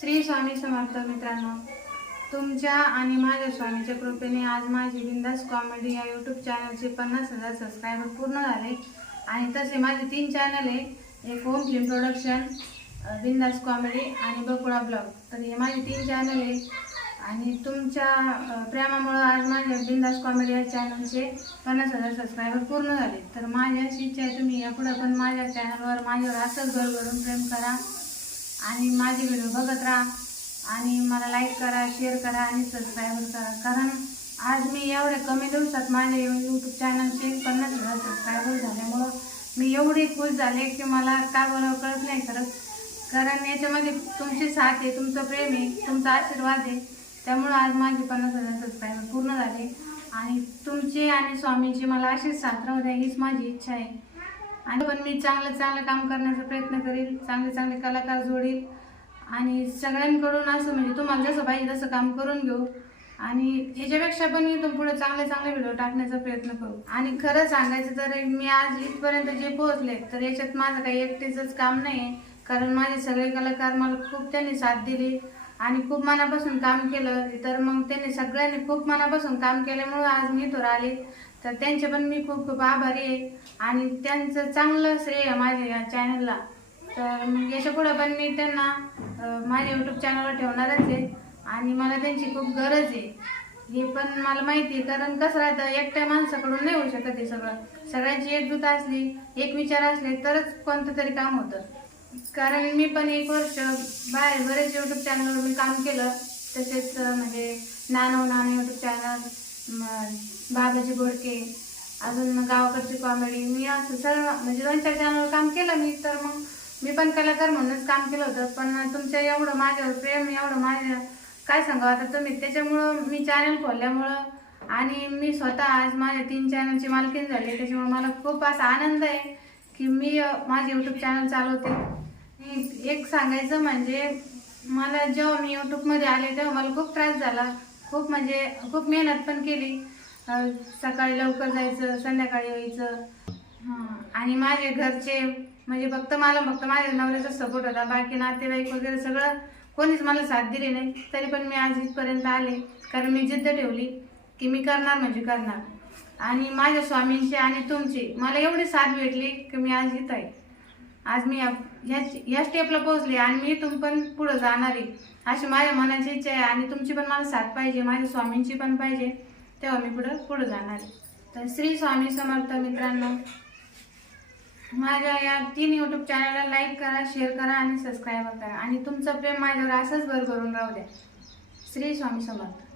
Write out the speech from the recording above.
श्री स्वामी समर्थ मित्रांनो तुमच्या आणि माझ्या स्वामीच्या कृपेने आज माझी बिंदास कॉमेडी या यूट्यूब चॅनलचे पन्नास हजार सबस्क्रायबर पूर्ण झाले. आणि तसे माझे तीन चॅनल आहे. एक home film production Bindass comedy आणि बकुळा ब्लॉग तर हे माझे तीन चॅनल आहे. आणि तुमच्या प्रेमामुळं आज माझ्या बिंदास कॉमेडी या चॅनलचे पन्नास हजार सबस्क्रायबर पूर्ण झाले. तर माझी अशी इच्छा आहे तुम्ही यापुढं पण माझ्या चॅनलवर माझ्यावर असंच भरभरून प्रेम करा. आणि माझे व्हिडिओ बघत राहा. आणि मला लाईक करा शेअर करा आणि सबस्क्राईब करा. कारण आज मी एवढ्या कमी दिवसात माझ्या यूट्यूब चॅनलचे पन्नास हजार सबस्क्रायबर झाल्यामुळं मी एवढी खुश झाले की मला काय बोलावं कळत नाही खरंच कारण याच्यामध्ये तुमची साथ आहे तुमचं प्रेम आहे तुमचा आशीर्वाद आहे. त्यामुळं आज माझे पन्नास हजार सबस्क्रायबर पूर्ण झाले. आणि तुमचे आणि स्वामींची मला अशीच साथ राहू द्या हीच माझी इच्छा आहे. आणि पण मी चांगलं चांगलं काम करण्याचा प्रयत्न करील चांगले चांगले कलाकार जोडील. आणि सगळ्यांकडून असं म्हणजे तुम्हाला जसं पाहिजे तसं काम करून घेऊ. आणि याच्यापेक्षा पण मी तुम पुढे चांगले चांगले व्हिडिओ टाकण्याचा प्रयत्न करू. आणि खरं सांगायचं तर मी आज इथपर्यंत जे पोहोचले तर याच्यात माझं काही एकटेचंच काम नाही आहे कारण माझे सगळे कलाकार मला खूप त्यांनी साथ दिली आणि खूप मनापासून काम केलं. तर मग त्यांनी सगळ्यांनी खूप मनापासून काम केल्यामुळं आज मी इथं आले. तर त्यांचे पण मी खूप खूप आभारी आहे. आणि त्यांचं चांगलं श्रेय माझ्या या चॅनलला तर मग याच्या पुढं पण मी त्यांना माझ्या यूट्यूब चॅनलवर ठेवणारच आहे. आणि मला त्यांची खूप गरज आहे. हे पण मला माहिती आहे कारण कसं राहतं एकट्या माणसाकडून नाही होऊ शकत हे सगळं. सगळ्यांची एकजूट असली एक विचार असले तरच कोणतं तरी काम होतं. कारण मी पण एक वर्ष बाहेर बरेच यूट्यूब चॅनलवर मी काम केलं. तसेच म्हणजे नानो नानो यूट्यूब चॅनल बाबाजी बोडके अजून गावाकडची कॉमेडी मी असं सर्व म्हणजे दोन चार चॅनलवर काम केलं मी तर मग मी पण कलाकार म्हणूनच काम केलं होतं. पण तुमच्या एवढं माझ्यावर प्रेम एवढं माझ्या काय सांगावं? आता तुम्ही त्याच्यामुळं मी चॅनल खोलल्यामुळं आणि मी स्वतः आज माझ्या तीन चॅनलची मालकीन झाली. त्याच्यामुळे मला खूप असा आनंद आहे की मी माझे यूट्यूब चॅनल चालवते. एक सांगायचं म्हणजे मला जेव्हा मी यूट्यूबमध्ये आले तेव्हा मला खूप त्रास झाला. खूप म्हणजे खूप मेहनत पण केली. सकाळी लवकर जायचं संध्याकाळी यायचं. आणि माझे घरचे म्हणजे फक्त मला फक्त माझ्या नवऱ्याचा सपोर्ट होता. बाकी नातेवाईक वगैरे सगळं कोणीच मला साथ दिली नाही. तरी पण मी आज इथपर्यंत आले. कारण मी जिद्द ठेवली की मी करणार म्हणजे करणार. आणि माझ्या स्वामींची आणि तुमची मला एवढी साथ भेटली की मी आज इथं आहे. आज मी या स्टेपला पोहोचले आणि मी इथून पण पुढं जाणार आहे. अशी माझ्या मनाची इच्छा आहे आणि तुमची पण मला साथ पाहिजे माझ्या स्वामींची पण पाहिजे तेव्हा मी पुढं पुढं जाणार आहे. तर श्री स्वामी समर्थ मित्रांनो माझ्या या तीन यूट्यूब चॅनलला लाईक करा शेअर करा आणि सबस्क्राईब करा. आणि तुमचं प्रेम माझ्यावर असंच भरभरून राहू द्या. श्री स्वामी समर्थ.